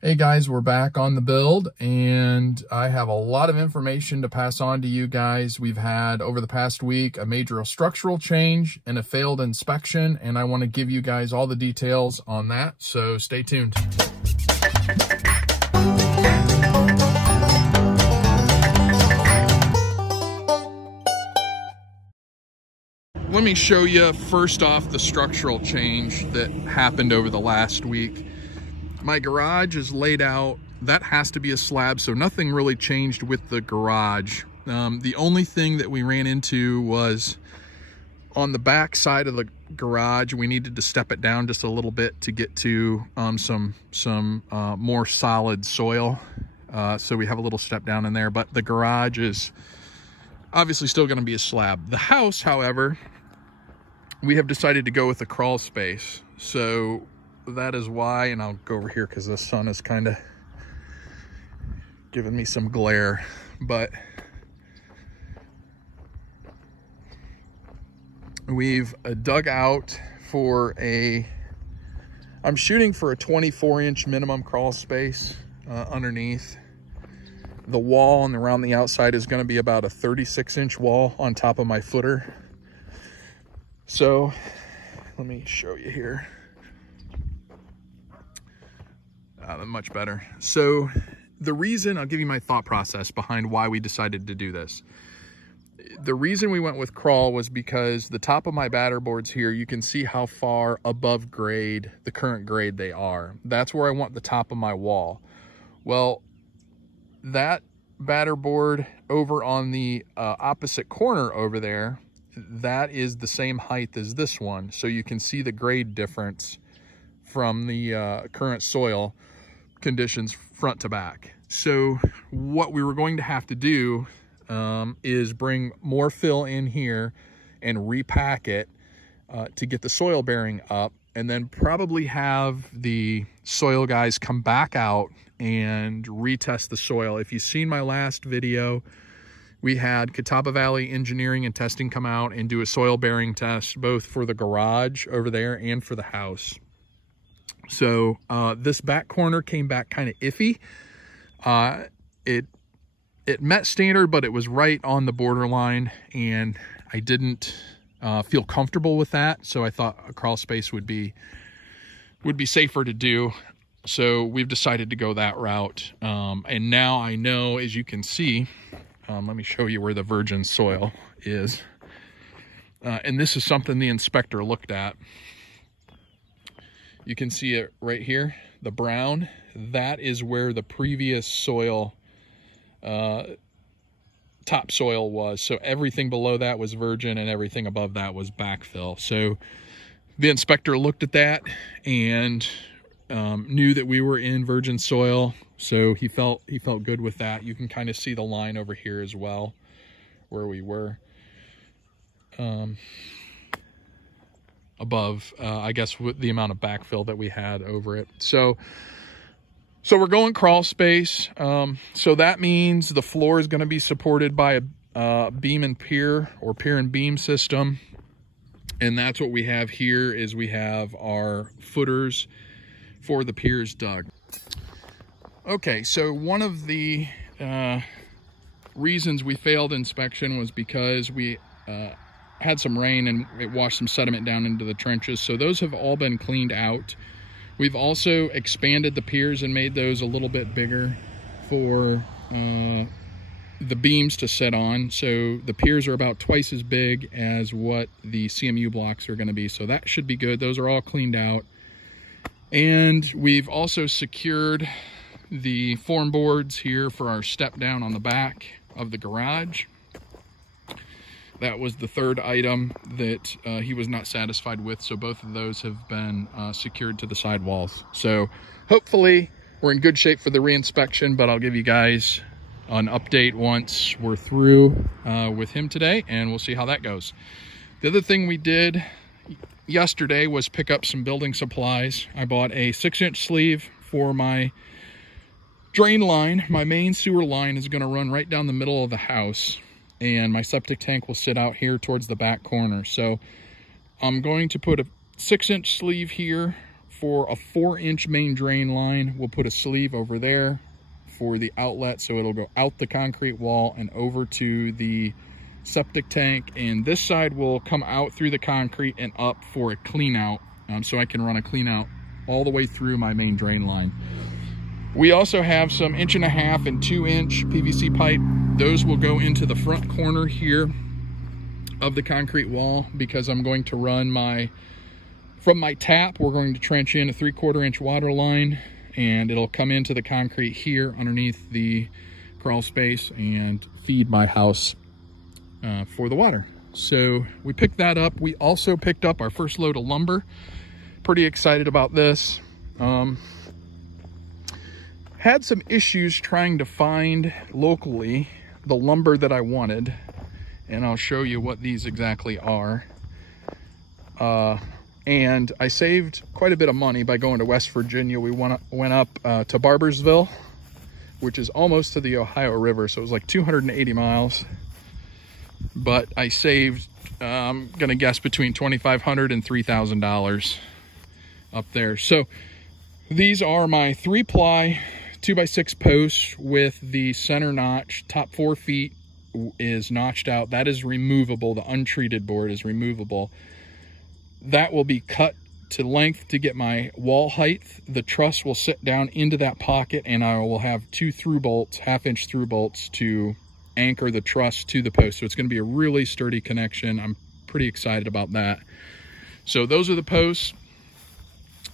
Hey guys, we're back on the build and I have a lot of information to pass on to you guys. We've had over the past week a major structural change and a failed inspection, and I want to give you guys all the details on that, so stay tuned. Let me show you first off the structural change that happened over the last week. My garage is laid out, that has to be a slab, so nothing really changed with the garage. The only thing that we ran into was on the back side of the garage, we needed to step it down just a little bit to get to some more solid soil. So we have a little step down in there, but the garage is obviously still gonna be a slab. The house, however, we have decided to go with the Crawlspace. So that is why, and I'll go over here because the sun is kind of giving me some glare, but we've dug out for I'm shooting for a 24-inch minimum crawl space underneath. The wall and around the outside is going to be about a 36-inch wall on top of my footer. So let me show you here. Much better. So the reason, I'll give you my thought process behind why we decided to do this. The reason we went with crawl was because the top of my batter boards here, you can see how far above grade, the current grade they are. That's where I want the top of my wall. Well, that batter board over on the opposite corner over there, that is the same height as this one. So you can see the grade difference from the current soil conditions front to back. So what we were going to have to do is bring more fill in here and repack it to get the soil bearing up, and then probably have the soil guys come back out and retest the soil. If you've seen my last video, we had Catawba Valley Engineering and Testing come out and do a soil bearing test, both for the garage over there and for the house. So this back corner came back kind of iffy. It met standard, but it was right on the borderline, and I didn't feel comfortable with that. So I thought a crawl space would be safer to do. So we've decided to go that route. And now I know, as you can see, let me show you where the virgin soil is. And this is something the inspector looked at. You can see it right here, the brown. That is where the previous soil, topsoil was. So everything below that was virgin and everything above that was backfill. So the inspector looked at that and knew that we were in virgin soil. So he felt good with that. You can kind of see the line over here as well, where we were. Above, I guess, with the amount of backfill that we had over it. So we're going crawl space. So that means the floor is going to be supported by a beam and pier, or pier and beam system. And that's what we have here, is we have our footers for the piers dug. Okay, so one of the reasons we failed inspection was because we had some rain and it washed some sediment down into the trenches. So those have all been cleaned out. We've also expanded the piers and made those a little bit bigger for the beams to sit on. So the piers are about twice as big as what the CMU blocks are going to be. So that should be good. Those are all cleaned out. And we've also secured the form boards here for our step down on the back of the garage. That was the third item that he was not satisfied with. So both of those have been secured to the side walls. So hopefully we're in good shape for the reinspection, but I'll give you guys an update once we're through with him today, and we'll see how that goes. The other thing we did yesterday was pick up some building supplies. I bought a 6-inch sleeve for my drain line. My main sewer line is going to run right down the middle of the house, and my septic tank will sit out here towards the back corner. So I'm going to put a 6-inch sleeve here for a 4-inch main drain line, we'll put a sleeve over there for the outlet, so it'll go out the concrete wall and over to the septic tank, and this side will come out through the concrete and up for a clean out, so I can run a clean out all the way through my main drain line. We also have some 1.5 and 2-inch PVC pipe. Those will go into the front corner here of the concrete wall, because I'm going to run from my tap, we're going to trench in a 3/4 inch water line, and it'll come into the concrete here underneath the crawl space and feed my house for the water. So we picked that up. We also picked up our first load of lumber. Pretty excited about this. Had some issues trying to find locally the lumber that I wanted, and I'll show you what these exactly are. And I saved quite a bit of money by going to West Virginia. We went up to Barbersville, which is almost to the Ohio River, so it was like 280 miles. But I saved, I'm gonna guess, between $2,500 and $3,000 up there. So these are my 3-ply 2x6 posts with the center notch. Top 4 feet is notched out. That is removable. The untreated board is removable. That will be cut to length to get my wall height. The truss will sit down into that pocket, and I will have 2 through bolts, 1/2-inch through bolts, to anchor the truss to the post. So it's going to be a really sturdy connection. I'm pretty excited about that. So those are the posts.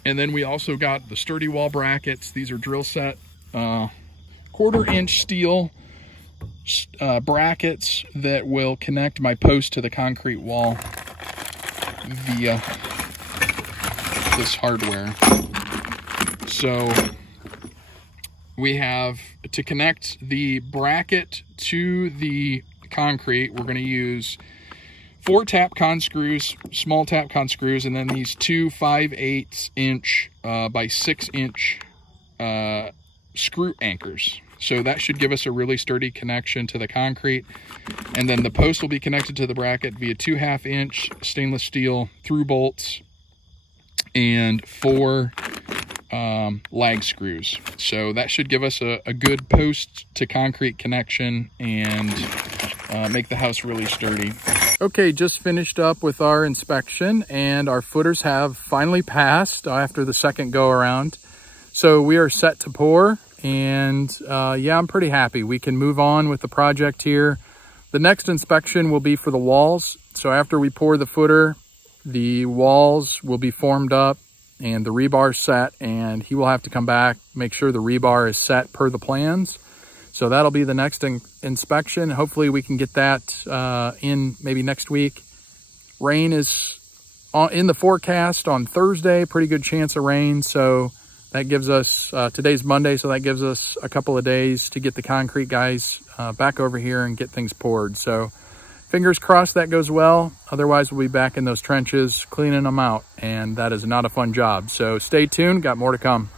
And then we also got the sturdy wall brackets. These are drill set 1/4 inch steel brackets that will connect my post to the concrete wall via this hardware. So we have to connect the bracket to the concrete. We're going to use 4 Tapcon screws, small Tapcon screws, and then these 2 5/8 inch by 6 inch screw anchors. So that should give us a really sturdy connection to the concrete. And then the post will be connected to the bracket via 2 1/2-inch stainless steel through bolts and 4 lag screws. So that should give us a good post to concrete connection and make the house really sturdy. Okay, just finished up with our inspection, and our footers have finally passed after the second go around. So we are set to pour, and yeah, I'm pretty happy. We can move on with the project here. The next inspection will be for the walls. So after we pour the footer, the walls will be formed up and the rebar set, and he will have to come back, make sure the rebar is set per the plans. So that'll be the next inspection. Hopefully we can get that in maybe next week. Rain is in the forecast on Thursday, pretty good chance of rain. So that gives us, today's Monday, so that gives us a couple of days to get the concrete guys back over here and get things poured. So fingers crossed that goes well. Otherwise, we'll be back in those trenches cleaning them out, and that is not a fun job. So stay tuned, got more to come.